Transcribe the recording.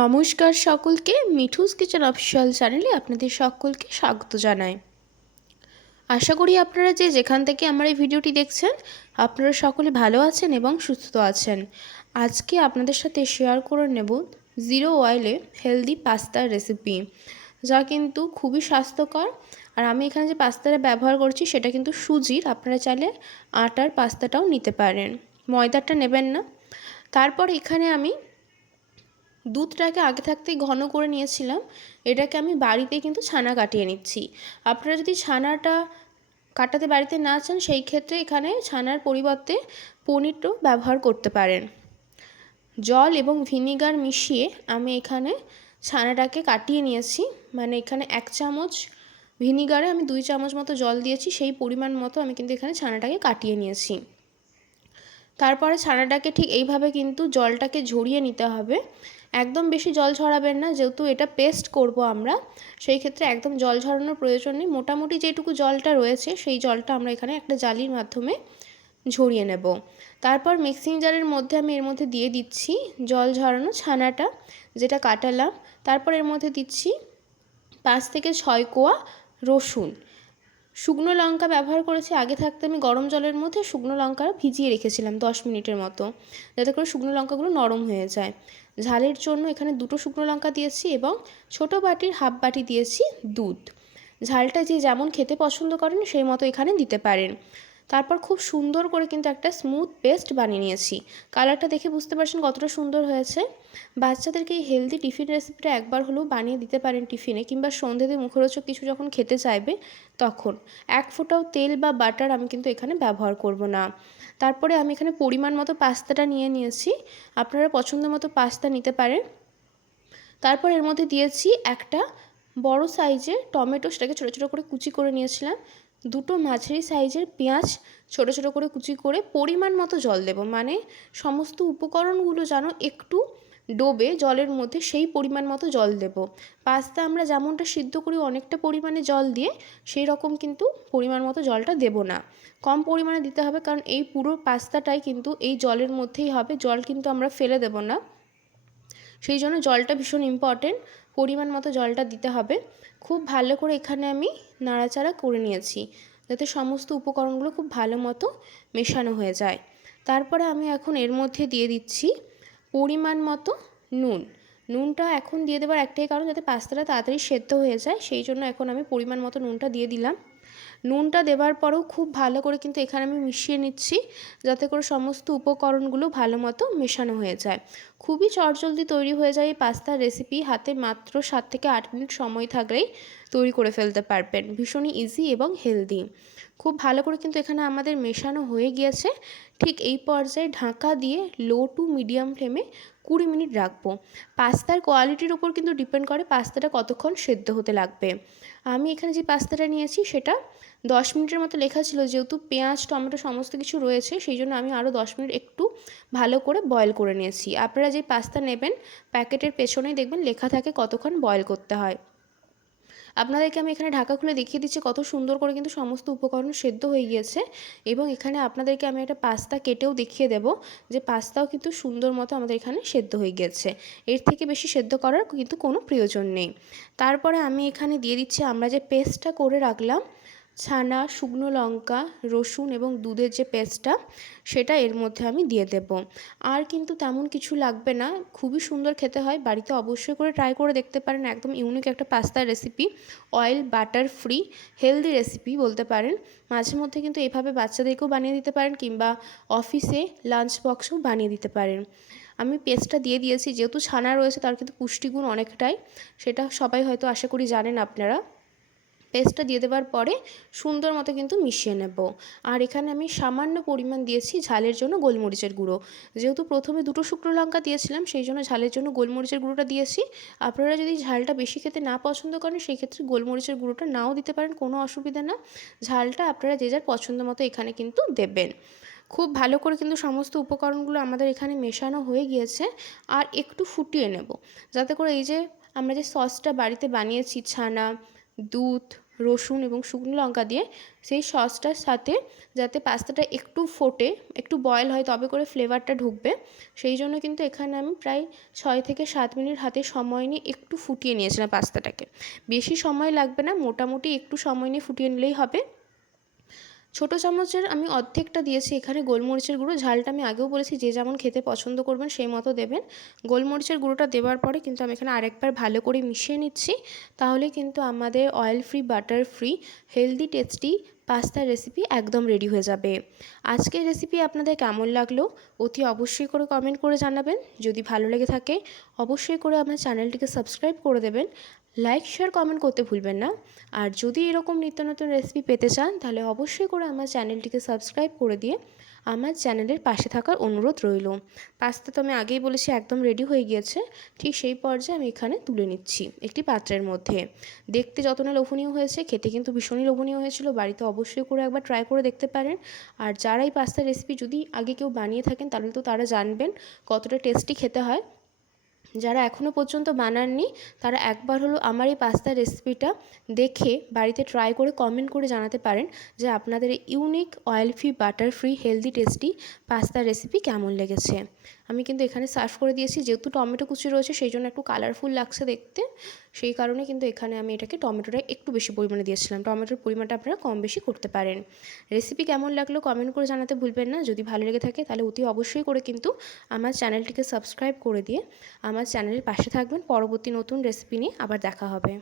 নমস্কার সকলকে, Mithu's kitchen official চ্যানেলে আপনাদের সকলকে স্বাগত জানাই। আশা করি আপনারা যে যেখান থেকে আমার এই ভিডিওটি দেখছেন আপনারা সকলে ভালো আছেন এবং সুস্থ আছেন। আজকে আপনাদের সাথে শেয়ার করে নেব জিরো অয়েলে হেলদি পাস্তার রেসিপি, যা কিন্তু খুবই স্বাস্থ্যকর। আর আমি এখানে যে পাস্তাটা ব্যবহার করছি সেটা কিন্তু সুজির, আপনারা চাইলে আটার পাস্তাটাও নিতে পারেন, ময়দাটা নেবেন না। তারপর এখানে আমি দুধটাকে আগে থাকতেই ঘন করে নিয়েছিলাম। এটাকে আমি বাড়িতে কিন্তু ছানা কাটিয়ে নিচ্ছি। আপনারা যদি ছানাটা কাটাতে বাড়িতে না চান সেই ক্ষেত্রে এখানে ছানার পরিবর্তে পনিরও ব্যবহার করতে পারেন। জল এবং ভিনিগার মিশিয়ে আমি এখানে ছানাটাকে কাটিয়ে নিয়েছি। মানে এখানে 1 চামচ ভিনিগারে আমি 2 চামচ মতো জল দিয়েছি, সেই পরিমাণ মতো আমি কিন্তু এখানে ছানাটাকে কাটিয়ে নিয়েছি। তারপরে ছানাটাকে ঠিক এইভাবে কিন্তু জলটাকে ঝরিয়ে নিতে হবে। একদম বেশি জল ঝরাবেন না, যেহেতু এটা পেস্ট করব আমরা, সেই ক্ষেত্রে একদম জল ঝরানোর প্রয়োজন নেই। মোটামুটি যেটুকু জলটা রয়েছে সেই জলটা আমরা এখানে একটা জালির মাধ্যমে ঝরিয়ে নেব। তারপর মিক্সিং জারের মধ্যে আমি এর মধ্যে দিয়ে দিচ্ছি জল ঝরানো ছানাটা যেটা কাটালাম। তারপর এর মধ্যে দিচ্ছি 5 থেকে 6 কোয়া রসুন। শুকনো লঙ্কা ব্যবহার করেছি। আগে থাকতে আমি গরম জলের মধ্যে শুকনো লঙ্কা ভিজিয়ে রেখেছিলাম 10 মিনিটের মতো, যাতে করে শুকনো লঙ্কাগুলো নরম হয়ে যায়। ঝালের জন্য এখানে 2টো শুকনো লঙ্কা দিয়েছি এবং ছোটো বাটির হাফ বাটি দিয়েছি দুধ। ঝালটা যে যেমন খেতে পছন্দ করেন সেই মতো এখানে দিতে পারেন। তারপর খুব সুন্দর করে কিন্তু একটা স্মুথ পেস্ট বানিয়ে নিয়েছি। কালারটা দেখে বুঝতে পারছেন কতটা সুন্দর হয়েছে। বাচ্চাদেরকে এই হেলদি টিফিন রেসিপিটা একবার হলেও বানিয়ে দিতে পারেন টিফিনে, কিংবা সন্ধ্যেতে মুখরোচক কিছু যখন খেতে চাইবে তখন। 1 ফোঁটাও তেল বা বাটার আমি কিন্তু এখানে ব্যবহার করব না। তারপরে আমি এখানে পরিমাণ মতো পাস্তাটা নিয়ে নিয়েছি। আপনারা পছন্দ মতো পাস্তা নিতে পারেন। তারপর এর মধ্যে দিয়েছি একটা বড় সাইজের টমেটো, সেটাকে ছোটো ছোটো করে কুচি করে নিয়েছিলাম। 2টো মাঝারি সাইজের পেঁয়াজ ছোটো ছোটো করে কুচি করে পরিমাণ মতো জল দেব, মানে সমস্ত উপকরণগুলো যেন একটু ডোবে জলের মধ্যে, সেই পরিমাণ মতো জল দেব। পাস্তা আমরা যেমনটা সিদ্ধ করি অনেকটা পরিমাণে জল দিয়ে, সেই রকম কিন্তু পরিমাণ মতো জলটা দেব না, কম পরিমাণে দিতে হবে। কারণ এই পুরো পাস্তাটাই কিন্তু এই জলের মধ্যেই হবে, জল কিন্তু আমরা ফেলে দেব না। সেই জন্য জলটা ভীষণ ইম্পর্টেন্ট, পরিমাণ মতো জলটা দিতে হবে। খুব ভালো করে এখানে আমি নাড়াচাড়া করে নিয়েছি, যাতে সমস্ত উপকরণগুলো খুব ভালো মতো মেশানো হয়ে যায়। তারপরে আমি এখন এর মধ্যে দিয়ে দিচ্ছি পরিমাণ মতো নুন। নুনটা এখন দিয়ে দেওয়ার একটাই কারণ, যাতে পাস্তাটা তাড়াতাড়ি সেদ্ধ হয়ে যায়, সেই জন্য এখন আমি পরিমাণ মতো নুনটা দিয়ে দিলাম। নুনটা দেওয়ার পরেও খুব ভালো করে কিন্তু এখানে আমি মিশিয়ে নিচ্ছি, যাতে করে সমস্ত উপকরণগুলো ভালো মতো মেশানো হয়ে যায়। খুবই চটজলদি তৈরি হয়ে যায় এই পাস্তার রেসিপি। হাতে মাত্র 7 থেকে 8 মিনিট সময় থাকলেই তৈরি করে ফেলতে পারবেন। ভীষণই ইজি এবং হেলদি। খুব ভালো করে কিন্তু এখানে আমাদের মেশানো হয়ে গিয়েছে। ঠিক এই পর্যায়ে ঢাকা দিয়ে লো টু মিডিয়াম ফ্লেমে 20 মিনিট রাখবো। পাস্তার কোয়ালিটির উপর কিন্তু ডিপেন্ড করে পাস্তাটা কতক্ষণ সেদ্ধ হতে লাগবে। আমি এখানে যে পাস্তাটা নিয়েছি সেটা 10 মিনিটের মতো লেখা ছিল, যেহেতু পেঁয়াজ টমেটো সমস্ত কিছু রয়েছে সেই জন্য আমি আরও 10 মিনিট একটু ভালো করে বয়েল করে নিয়েছি। আপনারা যে পাস্তা নেবেন প্যাকেটের পেছনেই দেখবেন লেখা থাকে কতক্ষণ বয়েল করতে হয়। আপনাদেরকে আমি এখানে ঢাকা খুলে দেখিয়ে দিচ্ছি কত সুন্দর করে কিন্তু সমস্ত উপকরণ সেদ্ধ হয়ে গিয়েছে। এবং এখানে আপনাদেরকে আমি একটা পাস্তা কেটেও দেখিয়ে দেব যে পাস্তাও কিন্তু সুন্দর মতো আমাদের এখানে সেদ্ধ হয়ে গিয়েছে। এর থেকে বেশি সেদ্ধ করার কিন্তু কোনো প্রয়োজন নেই। তারপরে আমি এখানে দিয়ে দিচ্ছি আমরা যে পেস্টটা করে রাখলাম, ছানা, শুকনো লঙ্কা, রসুন এবং দুধের যে পেস্টটা, সেটা এর মধ্যে আমি দিয়ে দেব। আর কিন্তু তেমন কিছু লাগবে না, খুবই সুন্দর খেতে হয়। বাড়িতে অবশ্যই করে ট্রাই করে দেখতে পারেন। একদম ইউনিক একটা পাস্তার recipe, oil butter free healthy recipe বলতে পারেন। মাঝে মধ্যে কিন্তু এভাবে বাচ্চাদেরকেও বানিয়ে দিতে পারেন, কিংবা অফিসে লাঞ্চ বক্সেও বানিয়ে দিতে পারেন। আমি পেস্টটা দিয়ে দিয়েছি, যেহেতু ছানা রয়েছে তার কিন্তু পুষ্টিগুণ অনেকটাই, সেটা সবাই হয়তো আশা করি জানেন আপনারা। পেস্টটা দিয়ে দেওয়ার পরে সুন্দর মতো কিন্তু মিশিয়ে নেব। আর এখানে আমি সামান্য পরিমাণ দিয়েছি ঝালের জন্য গোলমরিচের গুঁড়ো। যেহেতু প্রথমে 2টো শুকনো লঙ্কা দিয়েছিলাম সেই জন্য ঝালের জন্য গোলমরিচের গুঁড়োটা দিয়েছি। আপনারা যদি ঝালটা বেশি খেতে না পছন্দ করেন সেই ক্ষেত্রে গোলমরিচের গুঁড়োটা নাও দিতে পারেন, কোনো অসুবিধা না। ঝালটা আপনারা যে যার পছন্দ মতো এখানে কিন্তু দেবেন। খুব ভালো করে কিন্তু সমস্ত উপকরণগুলো আমাদের এখানে মেশানো হয়ে গিয়েছে। আর একটু ফুটিয়ে নেব, যাতে করে এই যে আমরা যে সসটা বাড়িতে বানিয়েছি, ছানা, দুধ, রসুন এবং শুকনো লঙ্কা দিয়ে সেই সসটার সাথে যাতে পাস্তাটা একটু ফোটে, একটু বয়েল হয়, তবে করে ফ্লেভারটা ঢুকবে, সেই জন্য কিন্তু এখানে আমি প্রায় 6 থেকে 7 মিনিট হাতে সময় নিয়ে একটু ফুটিয়ে নিয়েছিলাম পাস্তাটাকে। বেশি সময় লাগবে না, মোটামুটি একটু সময় নিয়ে ফুটিয়ে নিলেই হবে। ছোটো চামচের আমি অর্ধেকটা দিয়েছি এখানে গোলমরিচের গুঁড়ো। ঝালটা আমি আগেও বলেছি যে যেমন খেতে পছন্দ করবেন সেই মতো দেবেন। গোলমরিচের গুঁড়োটা দেওয়ার পরে কিন্তু আমি এখানে আরেকবার ভালো করে মিশিয়ে নিচ্ছি। তাহলে কিন্তু আমাদের oil free, butter free, healthy tasty পাস্তার রেসিপি একদম রেডি হয়ে যাবে। আজকের রেসিপি আপনাদের কেমন লাগলো অতি অবশ্যই করে কমেন্ট করে জানাবেন। যদি ভালো লেগে থাকে অবশ্যই করে আমার চ্যানেলটিকে সাবস্ক্রাইব করে দেবেন। লাইক, শেয়ার, কমেন্ট করতে ভুলবেন না। আর যদি এরকম নিত্য নতুন রেসিপি পেতে চান তাহলে অবশ্যই করে আমার চ্যানেলটিকে সাবস্ক্রাইব করে দিয়ে আমার চ্যানেলের পাশে থাকার অনুরোধ রইল। পাস্তা তো আমি আগেই বলেছি একদম রেডি হয়ে গিয়েছে। ঠিক সেই পর্যায়ে আমি এখানে তুলে নিচ্ছি একটি পাত্রের মধ্যে। দেখতে যত না লোভনীয় হয়েছে, খেতে কিন্তু ভীষণই লোভনীয় হয়েছিল। বাড়িতে অবশ্যই করে একবার ট্রাই করে দেখতে পারেন। আর যারা এই পাস্তার রেসিপি যদি আগে কেউ বানিয়ে থাকেন তাহলে তো তারা জানবেন কতটা টেস্টি খেতে হয়। যারা এখনও পর্যন্ত বানাননি তারা একবার হলো আমার এই পাস্তার রেসিপিটা দেখে বাড়িতে ট্রাই করে কমেন্ট করে জানাতে পারেন যে আপনাদের এই unique oil free, butter free, healthy tasty পাস্তার রেসিপি কেমন লেগেছে। আমি কিন্তু এখানে সার্ভ করে দিয়েছি, যেহেতু টমেটো কুচি রয়েছে সেই জন্য একটু কালারফুল লাগছে দেখতে, সেই কারণে কিন্তু এখানে আমি এটাকে টমেটোটা একটু বেশি পরিমাণে দিয়েছিলাম। টমেটোর পরিমাণটা আপনারা কম বেশি করতে পারেন। রেসিপি কেমন লাগলো কমেন্ট করে জানাতে ভুলবেন না। যদি ভালো লেগে থাকে তাহলে অতি অবশ্যই করে কিন্তু আমার চ্যানেলটিকে সাবস্ক্রাইব করে দিয়ে আমার চ্যানেলের পাশে থাকবেন। পরবর্তী নতুন রেসিপি নিয়ে আবার দেখা হবে।